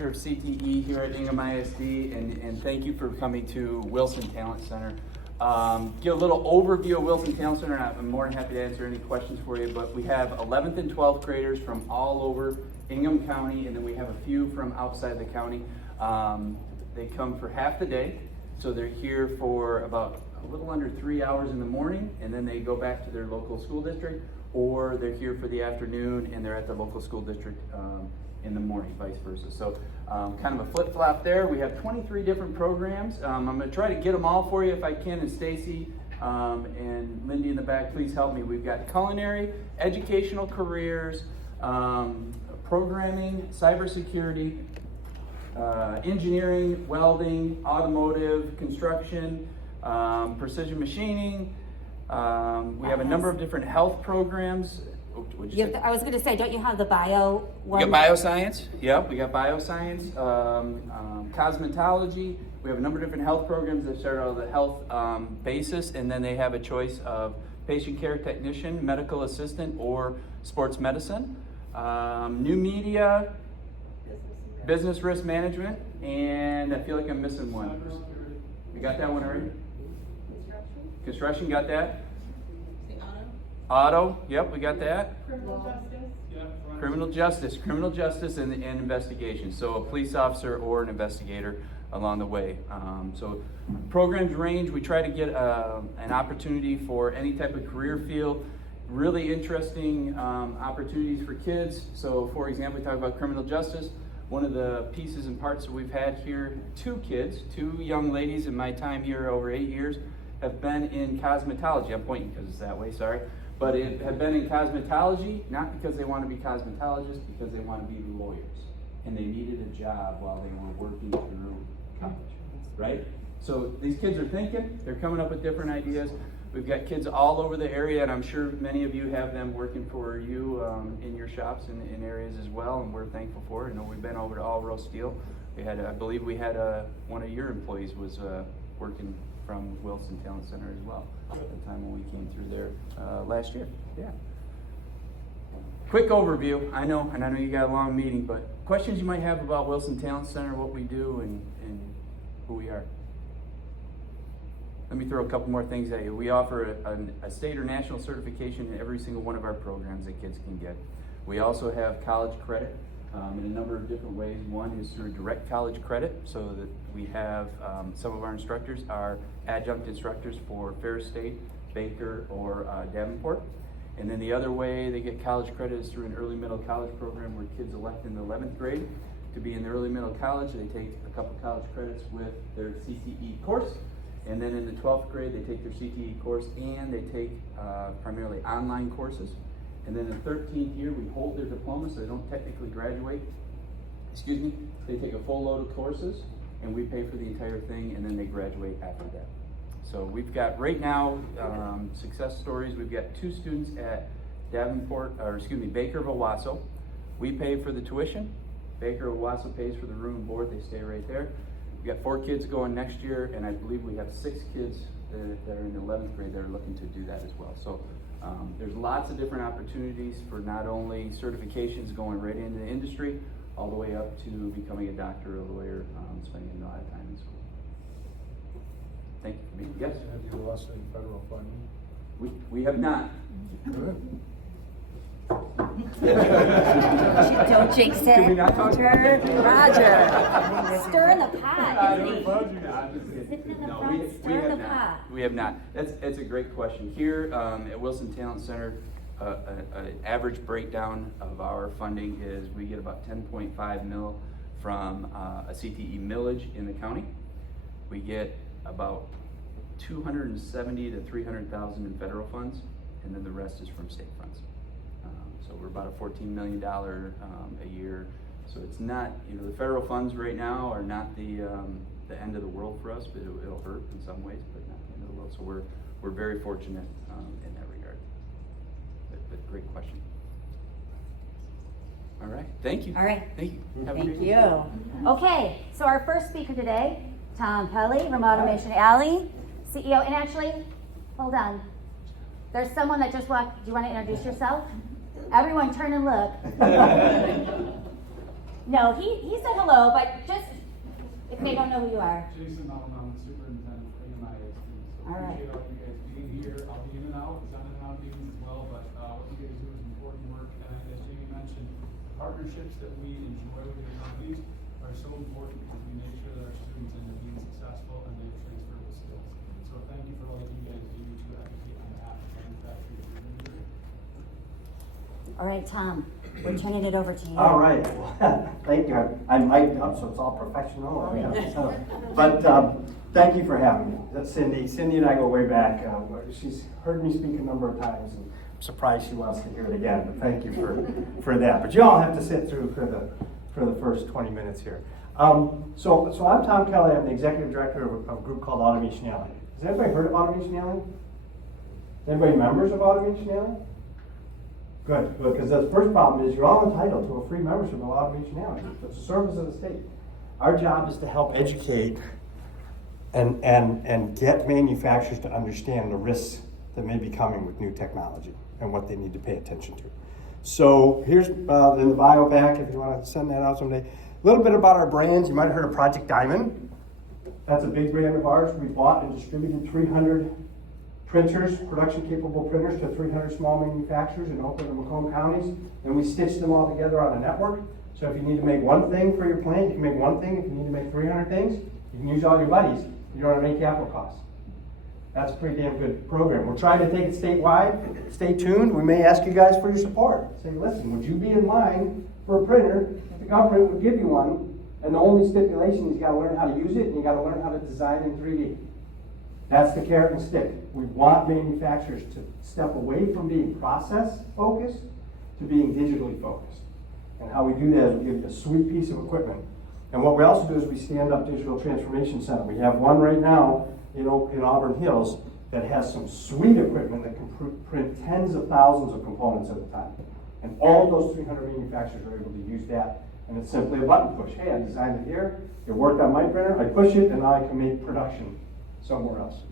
Of CTE here at Ingham ISD, and thank you for coming to Wilson Talent Center. Give a little overview of Wilson Talent Center, and I'm more than happy to answer any questions for you, but we have 11th and 12th graders from all over Ingham County, and then we have a few from outside the county. They come for half the day, so they're here for about a little under 3 hours in the morning, and then they go back to their local school district, or they're here for the afternoon and they're at the local school district in the morning, vice versa. So kind of a flip-flop there. We have 23 different programs. I'm going to try to get them all for you if I can. And Stacy and Lindy in the back, please help me. We've got culinary, educational careers, programming, cybersecurity, engineering, welding, automotive, construction, precision machining. We have a number of different health programs. I was going to say, don't you have the bio one? We got bioscience. Yep, we got bioscience, cosmetology. We have a number of different health programs that start out of the health basis, and then they have a choice of patient care technician, medical assistant, or sports medicine. New media, business risk management, and I feel like I'm missing one. You got that one already? Construction, got that? Auto, yep, we got that. Criminal justice and investigation. So a police officer or an investigator along the way. So programs range. We try to get an opportunity for any type of career field. Really interesting opportunities for kids. So for example, we talk about criminal justice. One of the pieces and parts that we've had here, two young ladies in my time here over 8 years have been in cosmetology. I'm pointing because it's that way, sorry. But it have been in cosmetology, not because they want to be cosmetologists, because they want to be lawyers. And they needed a job while they were working through college, right? So these kids are thinking, they're coming up with different ideas. We've got kids all over the area, and I'm sure many of you have them working for you in your shops and in areas as well, and we're thankful for it. You know, we've been over to All Row Steel. We had, I believe we had one of your employees was working from Wilson Talent Center as well at the time when we came through there last year. Yeah. Quick overview. I know you got a long meeting, but questions you might have about Wilson Talent Center, what we do, and who we are. Let me throw a couple more things at you. We offer a state or national certification in every single one of our programs that kids can get. We also have college credit in a number of different ways. One is through direct college credit, so that we have some of our instructors are adjunct instructors for Ferris State, Baker, or Davenport. And then the other way they get college credit is through an early middle college program where kids elect in the 11th grade to be in the early middle college. They take a couple college credits with their CTE course. And then in the 12th grade, they take their CTE course and they take primarily online courses. And then in the 13th year, we hold their diploma, so they don't technically graduate. They take a full load of courses, and we pay for the entire thing, and then they graduate after that. So we've got right now success stories. We've got 2 students at Baker of Owasso. We pay for the tuition. Baker of Owasso pays for the room and board. They stay right there. We've got 4 kids going next year, and I believe we have 6 kids that are in the 11th grade that are looking to do that as well. So there's lots of different opportunities for not only certifications going right into the industry, all the way up to becoming a doctor or a lawyer, spending a lot of time in school. Thank you for being here. Yes? Have you lost any federal funding? We have not. Good. Don't jinx it. Can we not talk about Roger. Stir in the pot, isn't he? Sitting in the No, front, stir in the not. pot. We have not. That's a great question. Here at Wilson Talent Center, an average breakdown of our funding is we get about 10.5 mil from a CTE millage in the county. We get about 270 to 300,000 in federal funds, and then the rest is from state funds. So we're about a $14 million a year. So it's not, the federal funds right now are not the end of the world for us, but it'll hurt in some ways, but not the end of the world. So we're very fortunate in that regard. But great question. All right, thank you. All right. Thank you. Have a Thank great you. day. Okay, so our first speaker today, Tom Pelly, Remote Automation Alley, CEO. And actually, hold on. There's someone that just walked. Do you want to introduce yourself? Everyone turn and look. No, he said hello, but just if they don't know who you are. Jason Melton, I'm the superintendent for AMIA. So All right. appreciate all you guys being here. I'll be in and out, because I'm in and out of meetings as well, but what you guys do is important work. And as Jamie mentioned, partnerships that we enjoy with your companies are so important because we make sure that our students end up being successful and they have transferable skills. So thank you for all that you guys do to advocate on behalf of manufacturers. All right, Tom, we're turning it over to you. All right, thank you. I'm mic'd up, so it's all professional. Oh, yeah. But thank you for having me. That's Cindy. Cindy and I go way back. She's heard me speak a number of times, and I'm surprised she wants to hear it again. But thank you for that. But you all have to sit through for the first 20 minutes here. So I'm Tom Kelly. I'm the executive director of a group called Automation Alley. Has anybody heard of Automation Alley? Anybody members of Automation Alley? Good, because the first problem is you're all entitled to a free membership of Automation Alley. It's a service of the state. Our job is to help educate and get manufacturers to understand the risks that may be coming with new technology and what they need to pay attention to. So here's in the bio back, if you want to send that out someday. A little bit about our brands. You might have heard of Project Diamond. That's a big brand of ours. We bought and distributed 300 printers, production-capable printers, to 300 small manufacturers in Oakland and Macomb counties, and we stitched them all together on a network. So if you need to make one thing for your plant, you can make one thing. If you need to make 300 things, you can use all your buddies. You don't have any capital costs. That's a pretty damn good program. We're trying to take it statewide. Stay tuned. We may ask you guys for your support. Say, listen, would you be in line for a printer if the government would give you one, and the only stipulation is you got to learn how to use it and you got to learn how to design in 3D. That's the carrot and stick. We want manufacturers to step away from being process-focused to being digitally focused. And how we do that is we give you a sweet piece of equipment. And what we also do is we stand up Digital Transformation Center. We have one right now in Auburn Hills that has some sweet equipment that can print tens of thousands of components at a time. And all of those 300 manufacturers are able to use that. And it's simply a button push. Hey, I designed it here. It worked on my printer. I push it, and now I can make production somewhere else.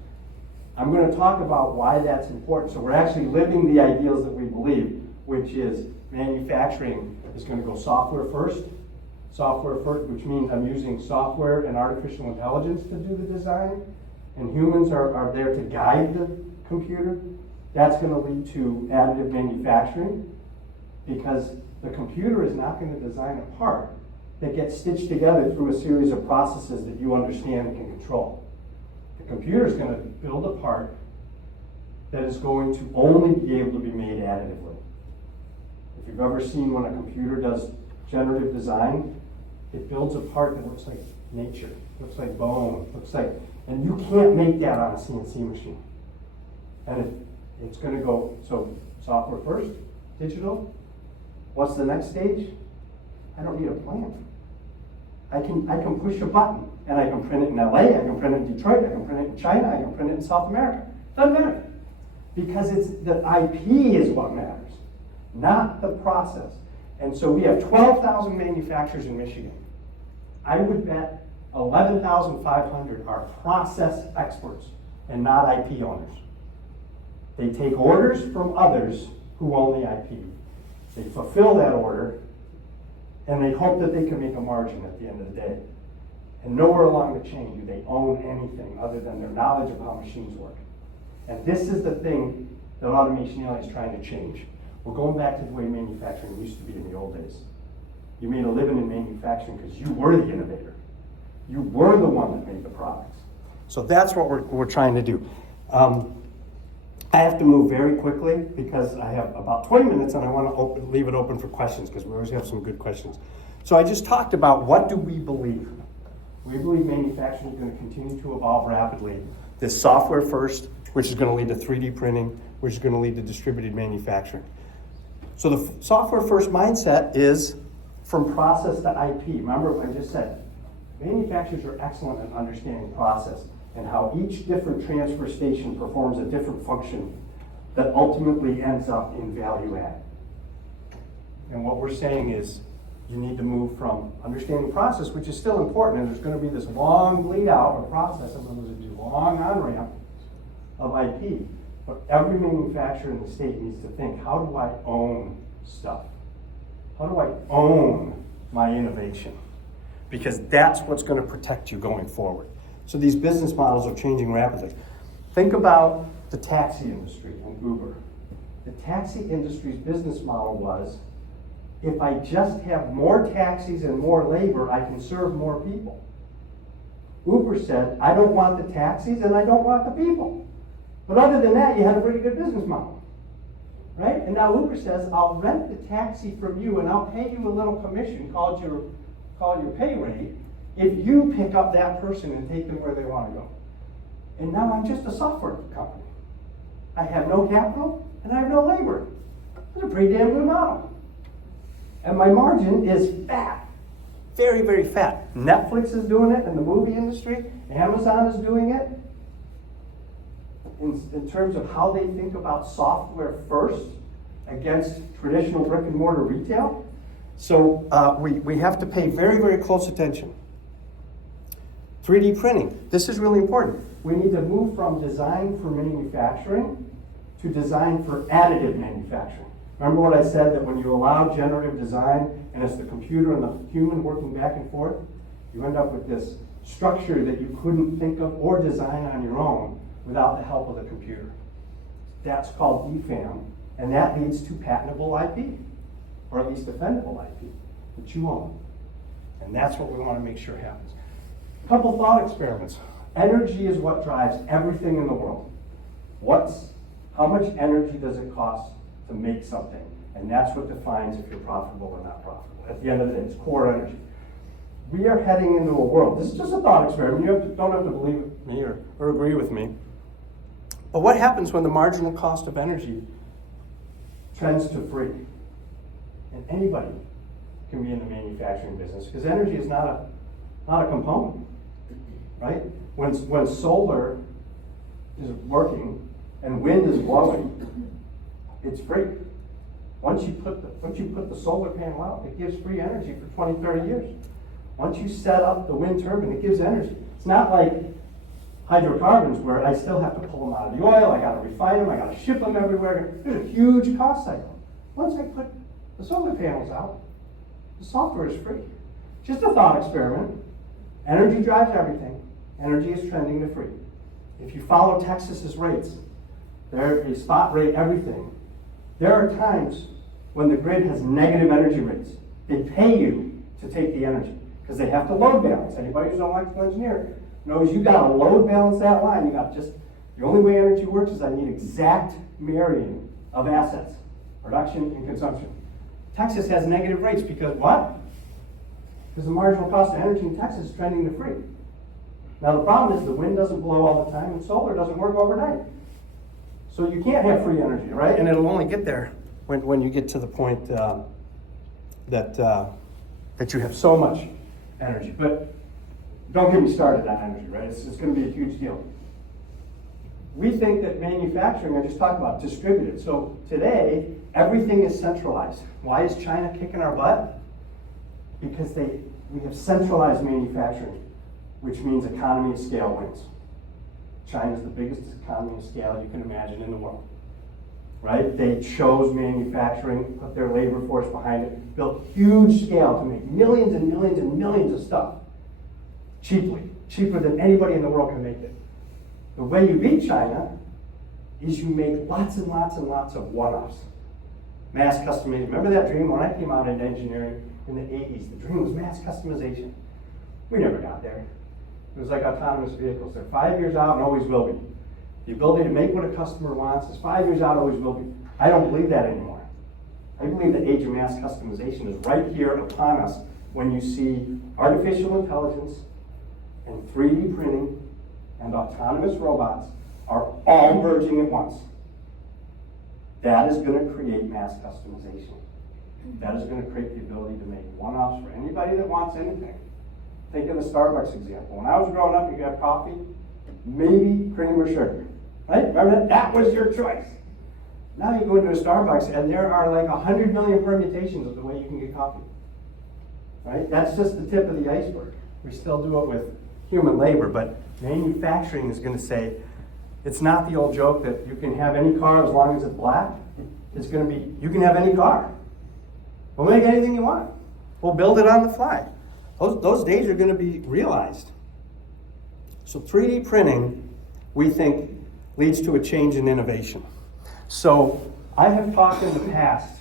I'm going to talk about why that's important. So we're actually living the ideals that we believe, which is manufacturing is going to go software first, which means I'm using software and artificial intelligence to do the design, and humans are there to guide the computer. That's going to lead to additive manufacturing, because the computer is not going to design a part that gets stitched together through a series of processes that you understand and can control. The computer is going to build a part that is going to only be able to be made additively. If you've ever seen when a computer does generative design, it builds a part that looks like nature, looks like bone, and you can't make that on a CNC machine. And it's going to go, so software first, digital. What's the next stage? I don't need a plan. I can push a button, and I can print it in LA, I can print it in Detroit, I can print it in China, I can print it in South America. Doesn't matter. Because it's the IP is what matters, not the process. And so we have 12,000 manufacturers in Michigan. I would bet 11,500 are process experts and not IP owners. They take orders from others who own the IP. They fulfill that order, and they hope that they can make a margin at the end of the day. And nowhere along the chain do they own anything other than their knowledge of how machines work. And this is the thing that Automation Alley is trying to change. We're going back to the way manufacturing used to be in the old days. You made a living in manufacturing because you were the innovator. You were the one that made the products. So that's what we're trying to do. I have to move very quickly because I have about 20 minutes and I want to leave it open for questions because we always have some good questions. So I just talked about what do we believe. We believe manufacturing is going to continue to evolve rapidly. This software first, which is going to lead to 3D printing, which is going to lead to distributed manufacturing. So the software first mindset is from process to IP. Remember what I just said. Manufacturers are excellent at understanding process and how each different transfer station performs a different function that ultimately ends up in value add. And what we're saying is you need to move from understanding process, which is still important, and there's going to be this long bleed out of process, and there's going to be a long on-ramp of IP. But every manufacturer in the state needs to think, how do I own stuff? How do I own my innovation, because that's what's going to protect you going forward. So these business models are changing rapidly. Think about the taxi industry and Uber. The taxi industry's business model was, if I just have more taxis and more labor, I can serve more people. Uber said, I don't want the taxis and I don't want the people. But other than that, you had a pretty good business model, right? And now Uber says, I'll rent the taxi from you and I'll pay you a little commission called your pay rate if you pick up that person and take them where they want to go. And now I'm just a software company. I have no capital and I have no labor. That's a pretty damn good model. And my margin is fat. Very, very fat. Netflix is doing it in the movie industry. Amazon is doing it. In terms of how they think about software first against traditional brick and mortar retail. So we have to pay very, very close attention. 3D printing. This is really important. We need to move from design for manufacturing to design for additive manufacturing. Remember what I said, that when you allow generative design and it's the computer and the human working back and forth, you end up with this structure that you couldn't think of or design on your own without the help of the computer. That's called DFAM, and that leads to patentable IP, or at least defendable IP, that you own. And that's what we want to make sure happens. A couple thought experiments. Energy is what drives everything in the world. How much energy does it cost to make something? And that's what defines if you're profitable or not profitable. At the end of the day, it's core energy. We are heading into a world, this is just a thought experiment, you don't have to believe me or agree with me, but what happens when the marginal cost of energy trends to free? And anybody can be in the manufacturing business, because energy is not a component, right? When solar is working and wind is blowing, it's free. Once you put the solar panel out, it gives free energy for 20, 30 years. Once you set up the wind turbine, it gives energy. It's not like hydrocarbons where I still have to pull them out of the oil, I gotta refine them, I gotta ship them everywhere. There's a huge cost cycle. Once I put the solar panels out, the software is free. Just a thought experiment. Energy drives everything. Energy is trending to free. If you follow Texas's rates, they spot rate everything. There are times when the grid has negative energy rates. They pay you to take the energy because they have to load balance. Anybody who's an electrical engineer knows you got to load balance that line. The only way energy works is I need exact marrying of assets, production and consumption. Texas has negative rates because what? Because the marginal cost of energy in Texas is trending to free. Now the problem is the wind doesn't blow all the time and solar doesn't work overnight. So you can't have free energy, right? And it'll only get there when you get to the point that you have so much energy. But don't get me started on energy, right? It's going to be a huge deal. We think that manufacturing, I just talked about, distributed. So today, everything is centralized. Why is China kicking our butt? Because we have centralized manufacturing, which means economy of scale wins. China's the biggest economy of scale you can imagine in the world, right? They chose manufacturing, put their labor force behind it, built huge scale to make millions and millions and millions of stuff cheaply, cheaper than anybody in the world can make it. The way you beat China is you make lots and lots and lots of one-offs. Mass customization. Remember that dream when I came out into engineering in the 80s? The dream was mass customization. We never got there. It was like autonomous vehicles. They're 5 years out and always will be. The ability to make what a customer wants is 5 years out, always will be. I don't believe that anymore. I believe the age of mass customization is right here upon us when you see artificial intelligence and 3D printing and autonomous robots are all merging at once. That is going to create mass customization. That is going to create the ability to make one-offs for anybody that wants anything. Think of the Starbucks example. When I was growing up, you could have coffee, maybe cream or sugar. Right? Remember that? That was your choice. Now you go into a Starbucks and there are like 100 million permutations of the way you can get coffee. Right? That's just the tip of the iceberg. We still do it with human labor, but manufacturing is going to say, it's not the old joke that you can have any car as long as it's black. It's going to be, you can have any car. We'll make anything you want. We'll build it on the fly. Those days are going to be realized. So 3D printing, we think, leads to a change in innovation. So I have talked in the past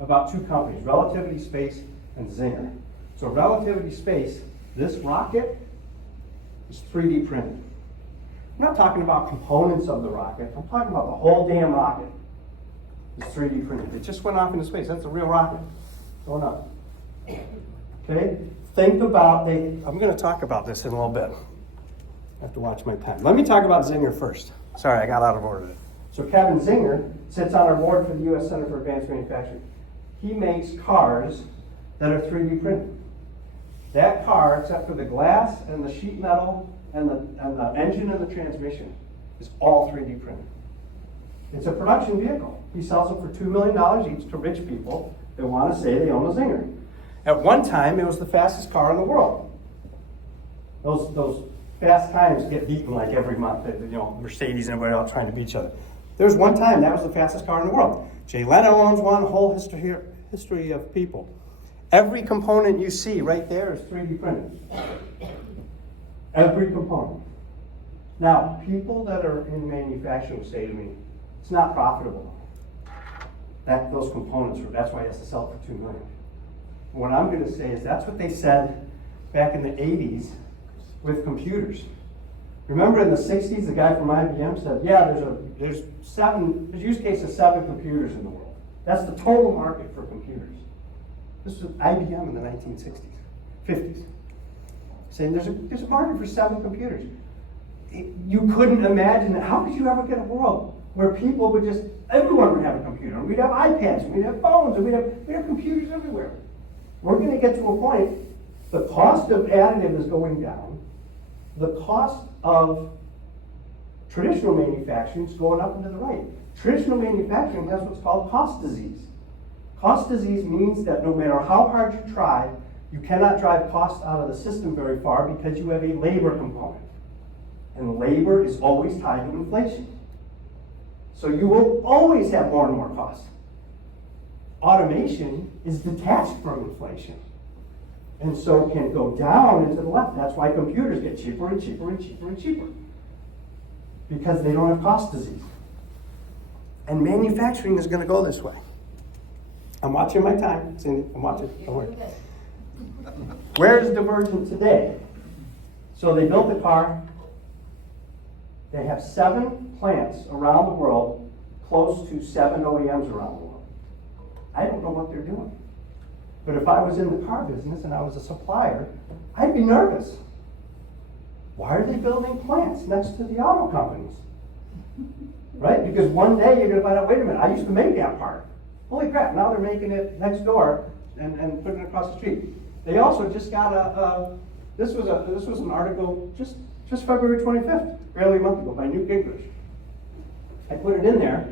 about two companies, Relativity Space and Zinger. So Relativity Space, this rocket is 3D printed. I'm not talking about components of the rocket. I'm talking about the whole damn rocket is 3D printed. It just went off into space. That's a real rocket going up. Okay? Think about, I'm going to talk about this in a little bit. I have to watch my time. Let me talk about Zinger first. Sorry, I got out of order. So Kevin Zinger sits on our board for the U.S. Center for Advanced Manufacturing. He makes cars that are 3D printed. That car, except for the glass and the sheet metal and the engine and the transmission, is all 3D printed. It's a production vehicle. He sells them for $2 million each to rich people that want to say they own a Zinger. At one time, it was the fastest car in the world. Those fast times get beaten like every month. Mercedes and everybody else trying to beat each other. There was one time that was the fastest car in the world. Jay Leno owns one, whole history of people. Every component you see right there is 3D printed. Every component. Now, people that are in manufacturing say to me, it's not profitable. Those components, that's why he has to sell it for $2 million. What I'm going to say is that's what they said back in the 80s with computers. Remember in the 60s, the guy from IBM said, yeah, there's use case of 7 computers in the world. That's the total market for computers. This was IBM in the 1960s, 50s. Saying there's a market for 7 computers. You couldn't imagine that. How could you ever get a world where people would everyone would have a computer, and we'd have iPads, and we'd have phones, and we'd have computers everywhere. We're going to get to a point, the cost of additive is going down, the cost of traditional manufacturing is going up and to the right. Traditional manufacturing has what's called cost disease. Cost disease means that no matter how hard you try, you cannot drive costs out of the system very far because you have a labor component. And labor is always tied to inflation. So you will always have more and more costs. Automation is detached from inflation. And so can go down and to the left. That's why computers get cheaper and cheaper and cheaper and cheaper. Because they don't have cost disease. And manufacturing is going to go this way. I'm watching my time, Cindy. I'm watching. Don't worry. Where is Divergent today? So they built the car. They have 7 plants around the world, close to 7 OEMs around the world. I don't know what they're doing. But if I was in the car business and I was a supplier, I'd be nervous. Why are they building plants next to the auto companies? Right? Because one day you're going to find out, wait a minute, I used to make that part. Holy crap, now they're making it next door and putting it across the street. They also just got this was an article just February 25th, barely a month ago, by Newt Gingrich. I put it in there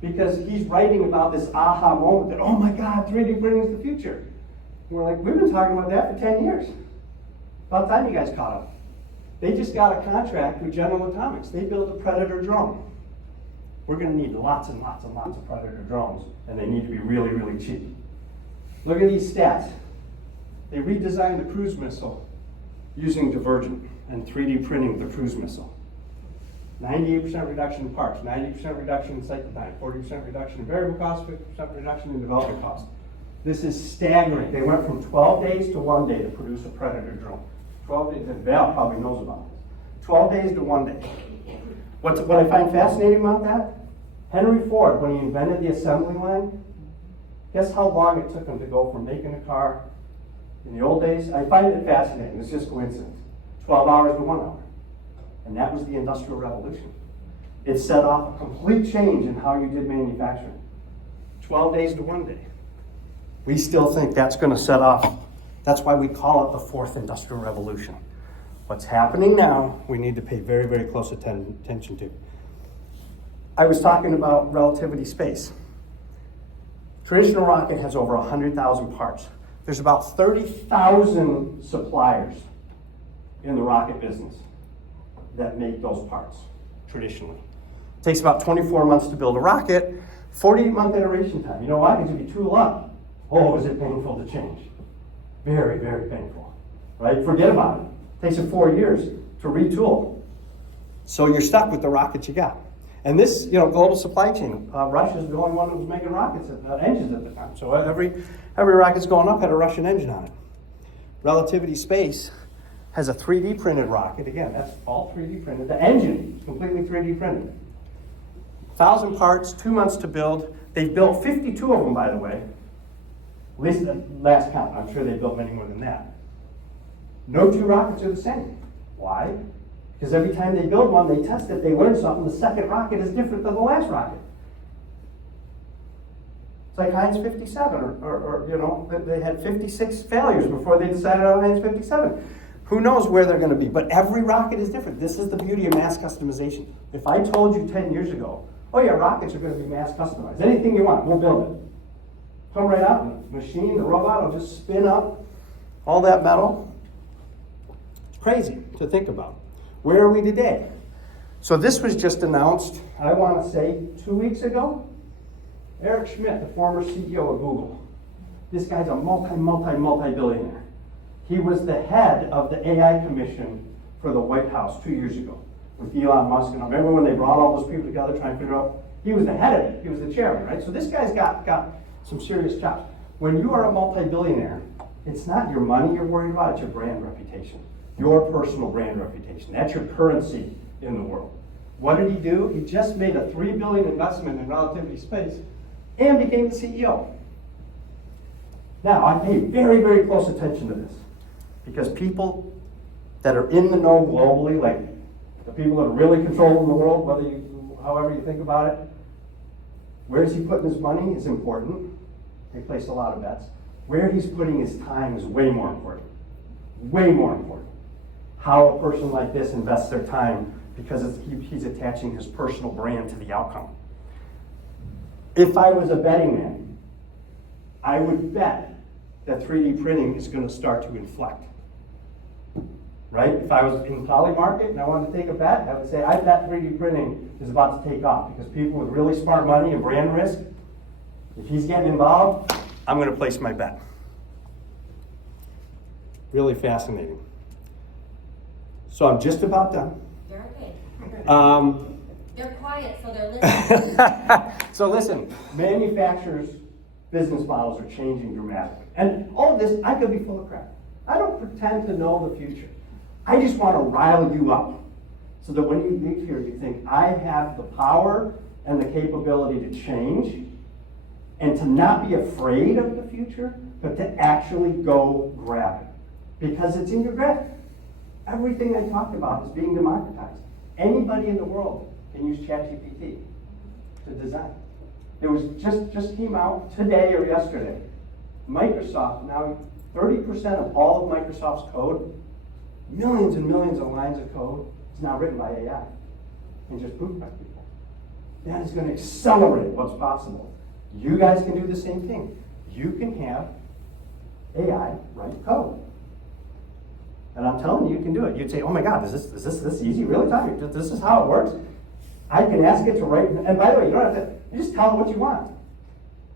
because he's writing about this aha moment that, oh my God, 3D printing is the future. And we're like, we've been talking about that for 10 years. About time you guys caught up. They just got a contract with General Atomics. They built a Predator drone. We're going to need lots and lots and lots of Predator drones, and they need to be really, really cheap. Look at these stats. They redesigned the cruise missile using Divergent and 3D printing the cruise missile. 98% reduction in parts, 90% reduction in cycle time, 40% reduction in variable cost, 50% reduction in development cost. This is staggering. They went from 12 days to 1 day to produce a Predator drone. 12 days, and Val probably knows about this. 12 days to 1 day. What I find fascinating about that, Henry Ford, when he invented the assembly line, guess how long it took him to go from making a car in the old days? I find it fascinating. It's just coincidence. 12 hours to 1 hour. And that was the Industrial Revolution. It set off a complete change in how you did manufacturing. 12 days to 1 day. We still think that's going to set off. That's why we call it the 4th Industrial Revolution. What's happening now, we need to pay very, very close attention to. I was talking about Relativity Space. Traditional rocket has over 100,000 parts. There's about 30,000 suppliers in the rocket business that make those parts, traditionally. It takes about 24 months to build a rocket, 48-month iteration time. You know why? Because if you tool up, oh, is it painful to change. Very, very painful, right? Forget about it. Takes you 4 years to retool. So you're stuck with the rockets you got. And this, global supply chain, Russia's the only one that was making rockets, engines at the time. So every rocket's going up had a Russian engine on it. Relativity Space has a 3D printed rocket. Again, that's all 3D printed. The engine is completely 3D printed. 1,000 parts, 2 months to build. They've built 52 of them, by the way. At least the last count. I'm sure they built many more than that. No two rockets are the same. Why? Because every time they build one, they test it, they learn something. The second rocket is different than the last rocket. It's like Heinz 57, or they had 56 failures before they decided on Heinz 57. Who knows where they're going to be? But every rocket is different. This is the beauty of mass customization. If I told you 10 years ago, oh yeah, rockets are going to be mass customized. Anything you want, we'll build it. Come right out, and the machine, the robot will just spin up all that metal. It's crazy to think about. Where are we today? So this was just announced, I want to say 2 weeks ago. Eric Schmidt, the former CEO of Google. This guy's a multi-billionaire. He was the head of the AI commission for the White House 2 years ago with Elon Musk. And I remember when they brought all those people together trying to figure out, he was the head of it. He was the chairman, right? So this guy's got some serious chops. When you are a multi-billionaire, it's not your money you're worried about, it's your brand reputation. Your personal brand reputation. That's your currency in the world. What did he do? He just made a $3 billion investment in Relativity Space and became the CEO. Now, I pay very, very close attention to this because people that are in the know globally, like the people that are really controlling the world, however you think about it, where is he putting his money is important. They place a lot of bets. Where he's putting his time is way more important. Way more important. How a person like this invests their time because he's attaching his personal brand to the outcome. If I was a betting man, I would bet that 3D printing is going to start to inflect. Right? If I was in the poly market and I wanted to take a bet, I would say I bet 3D printing is about to take off because people with really smart money and brand risk, if he's getting involved, I'm going to place my bet. Really fascinating. So I'm just about done. They're okay. They're quiet, so they're listening. So listen, manufacturers' business models are changing dramatically. And all of this, I could be full of crap. I don't pretend to know the future. I just want to rile you up so that when you leave here, you think, I have the power and the capability to change and to not be afraid of the future, but to actually go grab it. Because it's in your grasp. Everything I talked about is being democratized. Anybody in the world can use ChatGPT to design. It was just came out today or yesterday. Microsoft, now 30% of all of Microsoft's code, millions and millions of lines of code, is now written by AI and just proved by people. That is going to accelerate what's possible. You guys can do the same thing. You can have AI write code. And I'm telling you, you can do it. You'd say, oh my God, is this easy? Really, Tommy? This is how it works? I can ask it to write, and by the way, you don't have to, you just tell it what you want.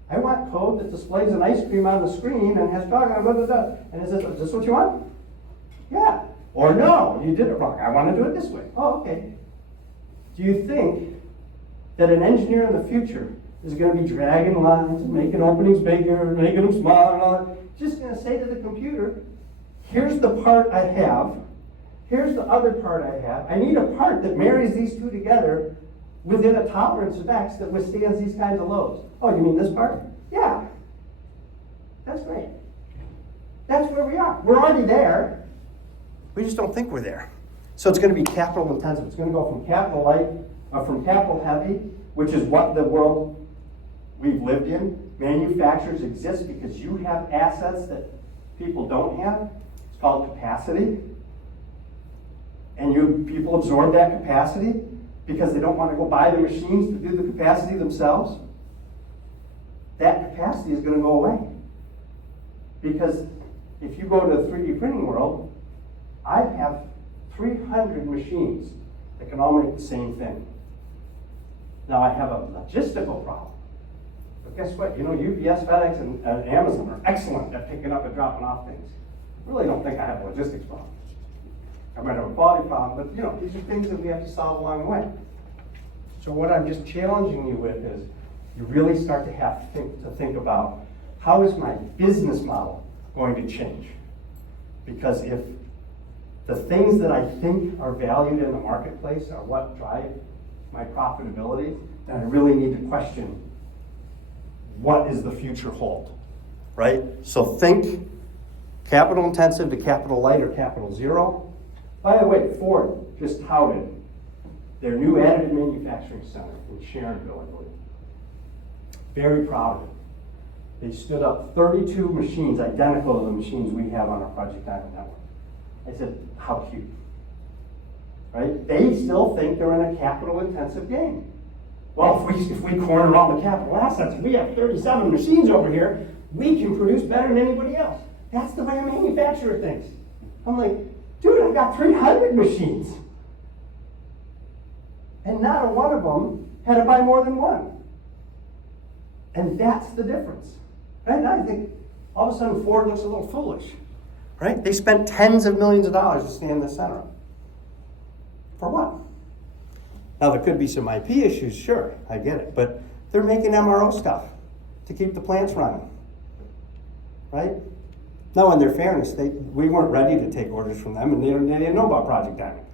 I want code that displays an ice cream on the screen and has blah, blah, blah, blah, blah. And is this what you want? Yeah. Or no, you did it wrong. I want to do it this way. Oh, okay. Do you think that an engineer in the future is going to be dragging lines and making openings bigger and making them smaller and all that? Just going to say to the computer, here's the part I have. Here's the other part I have. I need a part that marries these two together within a tolerance of X that withstands these kinds of loads. Oh, you mean this part? Yeah. That's great. That's where we are. We're already there. We just don't think we're there. So it's going to be capital intensive. It's going to go from capital light, from capital heavy, which is what the world we've lived in. Manufacturers exist because you have assets that people don't have. It's called capacity. And people absorb that capacity because they don't want to go buy the machines to do the capacity themselves. That capacity is going to go away. Because if you go to the 3D printing world, I have 300 machines that can all make the same thing. Now I have a logistical problem. But guess what? You know, UPS, FedEx, and Amazon are excellent at picking up and dropping off things. I really don't think I have a logistics problem. I might have a quality problem, but you know, these are things that we have to solve along the way. So what I'm just challenging you with is, you really start to have to think about, how is my business model going to change? Because if the things that I think are valued in the marketplace are what drive my profitability, then I really need to question, what is the future hold, right? So think capital intensive to capital light or capital zero. By the way, Ford just touted their new additive manufacturing center in Sharonville, I believe. Very proud of it. They stood up 32 machines identical to the machines we have on our Project Diamond network. I said, how cute, right? They still think they're in a capital intensive game. Well, if we corner all the capital assets, if we have 37 machines over here, we can produce better than anybody else. That's the way a manufacturer thinks. I'm like, dude, I've got 300 machines. And not a one of them had to buy more than one. And that's the difference. Right? And I think all of a sudden Ford looks a little foolish. Right? They spent tens of millions of dollars to stand the center up. For what? Now there could be some IP issues, sure, I get it. But they're making MRO stuff to keep the plants running. Right? Now in their fairness, we weren't ready to take orders from them, and they didn't know about Project Diamond.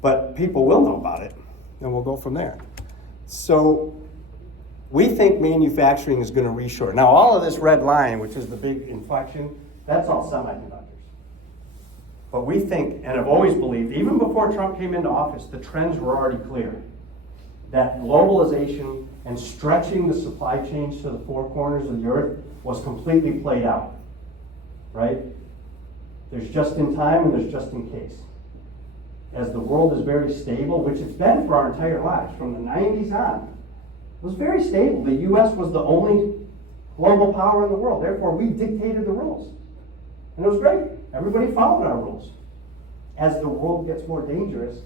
But people will know about it, and we'll go from there. So we think manufacturing is going to reshore. Now all of this red line, which is the big inflection, that's all semiconductors. But we think, and have always believed, even before Trump came into office, the trends were already clear. That globalization and stretching the supply chains to the four corners of the earth was completely played out. Right? There's just in time and there's just in case. As the world is very stable, which it's been for our entire lives, from the 90s on, it was very stable. The US was the only global power in the world. Therefore, we dictated the rules. And it was great. Everybody followed our rules. As the world gets more dangerous,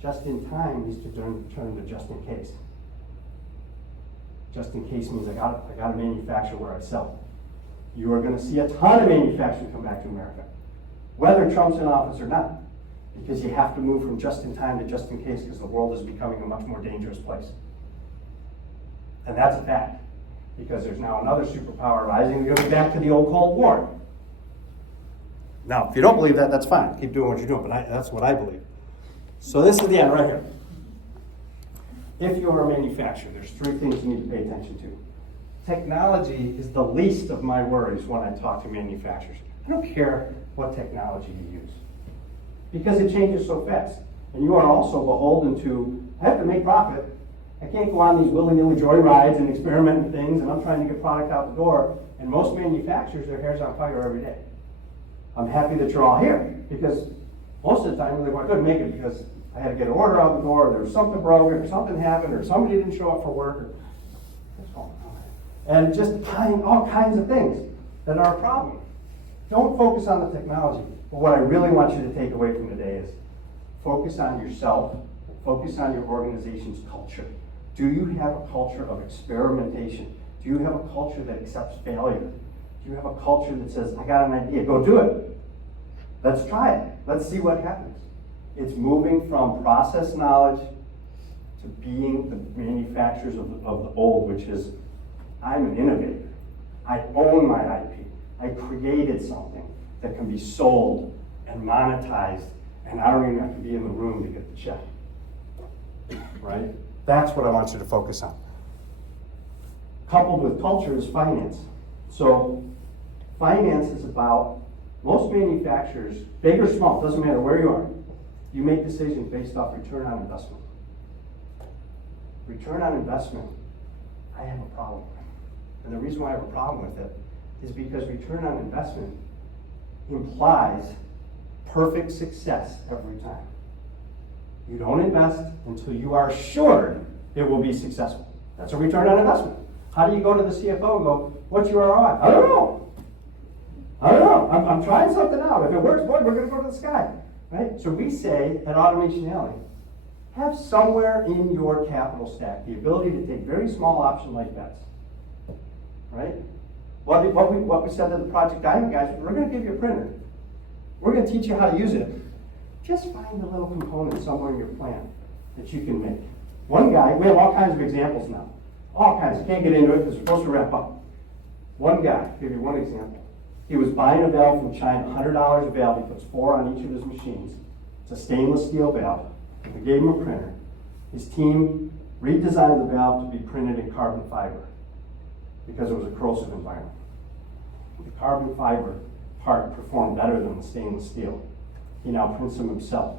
just in time needs to turn to just in case. Just in case means I got to manufacture where I sell. You are going to see a ton of manufacturing come back to America, whether Trump's in office or not, because you have to move from just in time to just in case, because the world is becoming a much more dangerous place. And that's a fact, because there's now another superpower rising. We're going back to the old Cold War. Now, if you don't believe that, that's fine. Keep doing what you're doing, but that's what I believe. So this is the end right here. If you're a manufacturer, there's three things you need to pay attention to. Technology is the least of my worries when I talk to manufacturers. I don't care what technology you use, because it changes so fast. And you are also beholden to, I have to make profit. I can't go on these willy-nilly joy rides and experiment with things, and I'm trying to get product out the door. And most manufacturers, their hair's on fire every day. I'm happy that you're all here, because most of the time they couldn't make it because I had to get an order out the door, or there was something broken, or something happened, or somebody didn't show up for work, or what's going on? And just all kinds of things that are a problem. Don't focus on the technology. But what I really want you to take away from today is focus on yourself, focus on your organization's culture. Do you have a culture of experimentation? Do you have a culture that accepts failure? Do you have a culture that says, I got an idea, go do it. Let's try it. Let's see what happens. It's moving from process knowledge to being the manufacturers of the old, which is, I'm an innovator. I own my IP. I created something that can be sold and monetized, and I don't even have to be in the room to get the check. Right? That's what I want you to focus on. Coupled with culture is finance. So finance is about, most manufacturers, big or small, doesn't matter where you are, you make decisions based off return on investment. Return on investment, I have a problem with. And the reason why I have a problem with it is because return on investment implies perfect success every time. You don't invest until you are assured it will be successful. That's a return on investment. How do you go to the CFO and go, what's your ROI? I don't know. I'm trying something out. If it works, boy, we're going to go to the sky. Right? So we say at Automation Alley, have somewhere in your capital stack the ability to take very small option-like bets. right? What we said to the Project Diamond guys, we're gonna give you a printer. We're gonna teach you how to use it. Just find a little component somewhere in your plan that you can make. One guy, we have all kinds of examples now. All kinds, can't get into it because we're supposed to wrap up. One guy, give you one example. He was buying a valve from China, $100 a valve, he puts 4 on each of his machines. It's a stainless steel valve. We gave him a printer. His team redesigned the valve to be printed in carbon fiber because it was a corrosive environment. The carbon fiber part performed better than the stainless steel. He now prints them himself.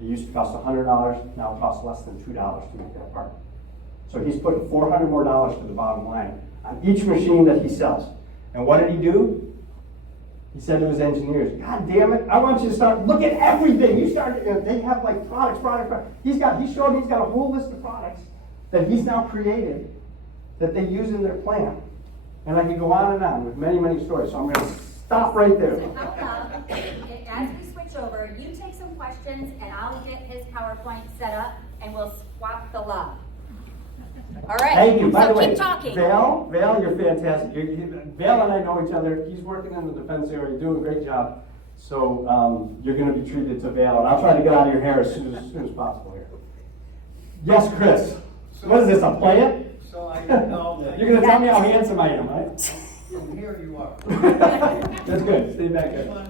It used to cost $100, now it costs less than $2 to make that part. So he's putting $400 more to the bottom line on each machine that he sells. And what did he do? He said to his engineers, God damn it, I want you to start, look at everything. You start, they have like products. He showed he's got a whole list of products that he's now created that they use in their plant. And I could go on and on with many, many stories. So I'm going to stop right there. So how about, as we switch over, you take some questions and I'll get his PowerPoint set up and we'll swap the love. All right. Thank you. By so the way, keep talking. Val, you're fantastic. Val and I know each other. He's working in the defense area, doing a great job. So you're going to be treated to Val, and I'll try to get out of your hair as soon as possible here. Yes, Chris. What is this, a plant? So I know that You're going to tell me how handsome I am, right? from here you are. That's good. Stay back there.